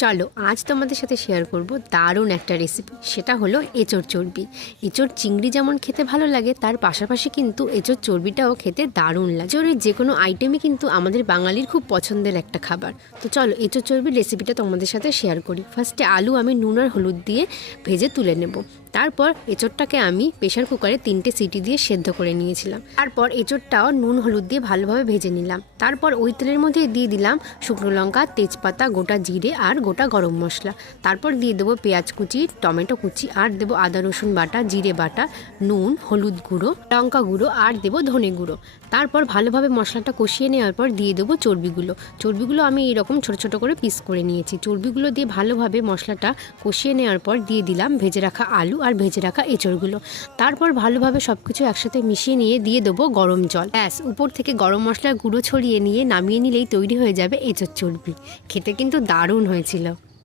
চলো আজ তোমাদের সাথে শেয়ার করব দারুণ একটা রেসিপি। সেটা হলো এঁচোড় চর্বি। এঁচোড় চিংড়ি যেমন খেতে ভালো লাগে, তার পাশাপাশি কিন্তু এঁচোড় চর্বিটাও খেতে দারুণ লাগে। এঁচোড়ের যে কোনো আইটেমই কিন্তু আমাদের বাঙালির খুব পছন্দের একটা খাবার। তো চলো এঁচোড় চর্বির রেসিপিটা তোমাদের সাথে শেয়ার করি। ফার্স্টে আলু আমি নুন আর হলুদ দিয়ে ভেজে তুলে নেব। তারপর এঁচোড়টাকে আমি প্রেশার কুকারে 3টে সিটি দিয়ে সেদ্ধ করে নিয়েছিলাম। তারপর এঁচোড়টাও নুন হলুদ দিয়ে ভালোভাবে ভেজে নিলাম। তারপর ওই তেলের মধ্যে দিয়ে দিলাম শুকনো লঙ্কা, তেজপাতা, গোটা জিরে আর গোটা গরম মশলা। তারপর দিয়ে দেবো পেঁয়াজ কুচি, টমেটো কুচি, আর দেবো আদা রসুন বাটা, জিরে বাটা, নুন, হলুদ গুঁড়ো, লঙ্কা গুঁড়ো, আর দেবো ধনে গুঁড়ো। তারপর ভালোভাবে মশলাটা কষিয়ে নেওয়ার পর দিয়ে দেবো চর্বিগুলো আমি এরকম ছোট ছোট করে পিস করে নিয়েছি। চর্বিগুলো দিয়ে ভালোভাবে মশলাটা কষিয়ে নেওয়ার পর দিয়ে দিলাম ভেজে রাখা আলু আর ভেজে রাখা এঁচড়গুলো। তারপর ভালোভাবে সব কিছু একসাথে মিশিয়ে নিয়ে দিয়ে দেবো গরম জল। ব্যাস, উপর থেকে গরম মশলার গুঁড়ো ছড়িয়ে নিয়ে নামিয়ে নিলেই তৈরি হয়ে যাবে এঁচোড় চর্বি। খেতে কিন্তু দারুণ হয়েছিল।